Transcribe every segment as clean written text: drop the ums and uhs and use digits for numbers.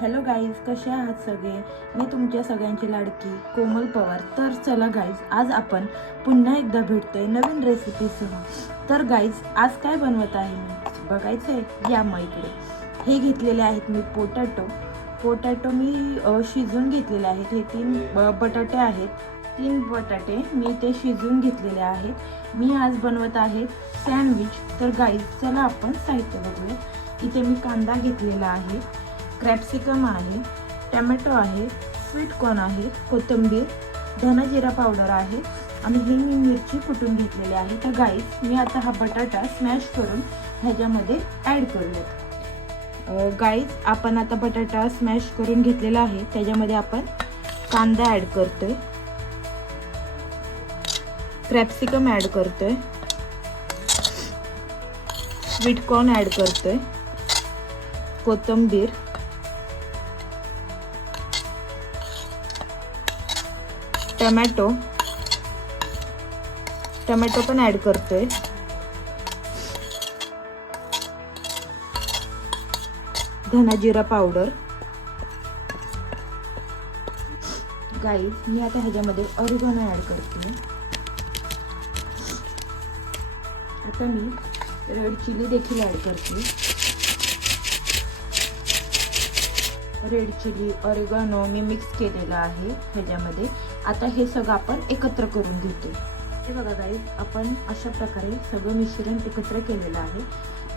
Hello guys, कसे आहात सगळे? मी तुमच्या सगळ्यांची लाडकी कोमल पवार. तर चला गाईज, आज आपण पुन्हा एकदा भेटतोय नवीन रेसिपीसह. तर गाईज, आज काय बनवत आहे मी बघायचं आहे? या मग इकडे. हे घेतलेले आहेत मी पोटॅटो मी शिजवून घेतलेले आहेत. हे 3 बटाटे आहेत. 3 बटाटे मी ते शिजवून घेतलेले आहेत. मी आज बनवत आहे सँडविच. तर गाईज, चला आपण साहित्य बघूया. इथे मी कांदा घेतलेला आहे, कॅप्सिकम आहे, टोमॅटो आहे, स्वीट कॉर्न आहे, कोथिंबीर, धना जिरा पावडर आहे आणि ही मी मिरची कुटून घेतलेली आहे. तर गाईज, मी आता हा बटाटा स्मॅश करून ह्याच्यामध्ये ॲड करूयात. गाईज, आपण आता बटाटा स्मॅश करून घेतलेला आहे. त्याच्यामध्ये आपण कांदा ॲड करतोय, कॅप्सिकम ॲड करतोय, स्वीट कॉर्न ॲड करतोय, कोथिंबीर, टोमॅटो पण ॲड करतोय, धना जिरा पावडर. गाईज, मी आता ह्याच्यामध्ये ऑरिगॅनो ॲड करते. आता मी रेड चिली देखील ॲड करते. रेड चिली, ऑरिगॅनो मी मिक्स केलेला आहे ह्याच्यामध्ये. आता हे सगळं आपण एकत्र करून घेतो. हे बघा गाईज, आपण अशा प्रकारे सगळं मिश्रण एकत्र केलेलं आहे.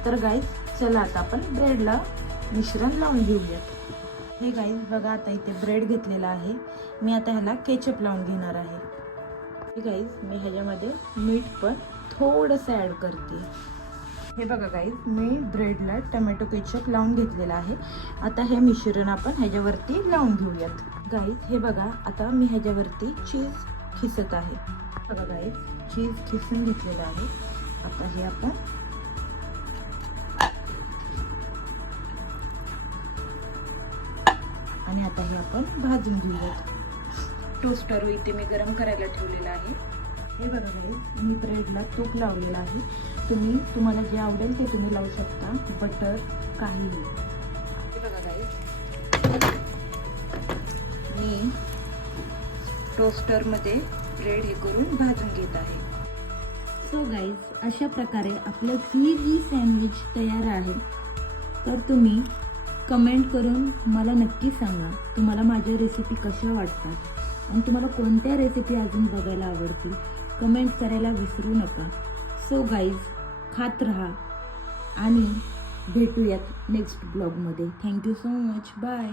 तर गाईज, चला आता आपण ब्रेडला मिश्रण लावून घेऊयात. हे गाईज बघा, आता इथे ब्रेड घेतलेला आहे. मी आता ह्याला केचप लावून घेणार आहे. हे गाईज, मी ह्याच्यामध्ये मीठ पण थोडंसं ॲड करते. हे बघा गाईज, मी ब्रेडला टोमॅटो केचप लावून घेतलेला आहे. आता हे मिश्रण आपण ह्याच्यावरती लावून घेऊयात. गाईज, हे बघा, आता मी ह्याच्यावरती चीज खिसत आहे. बघा गाईज, चीज खिसून घेतलेलं आहे. आता हे आपण आणि आता हे आपण भाजून घेऊयात. टोस्टर इथे मी गरम करायला ठेवलेला आहे. हे बघा गाईज, मी ब्रेडला तूप लावलेलं आहे. तुम्हाला जे आवडेल ते तुम्ही लावू शकता, बटर काहीही. हे बघा गाईज, मी टोस्टरमध्ये ब्रेड हे करून भाजून घेत आहे. सो गाईज, अशा प्रकारे आपलं चीजी सँडविच तयार आहे. तर तुम्ही कमेंट करून मला नक्की सांगा तुम्हाला माझ्या रेसिपी कशा वाटतात आणि तुम्हाला कोणत्या रेसिपी अजून बघायला आवडतील. कमेंट करायला विसरू नका. सो गाईज, खात राहा आणि भेटूयात नेक्स्ट ब्लॉगमध्ये. Thank you so much. बाय.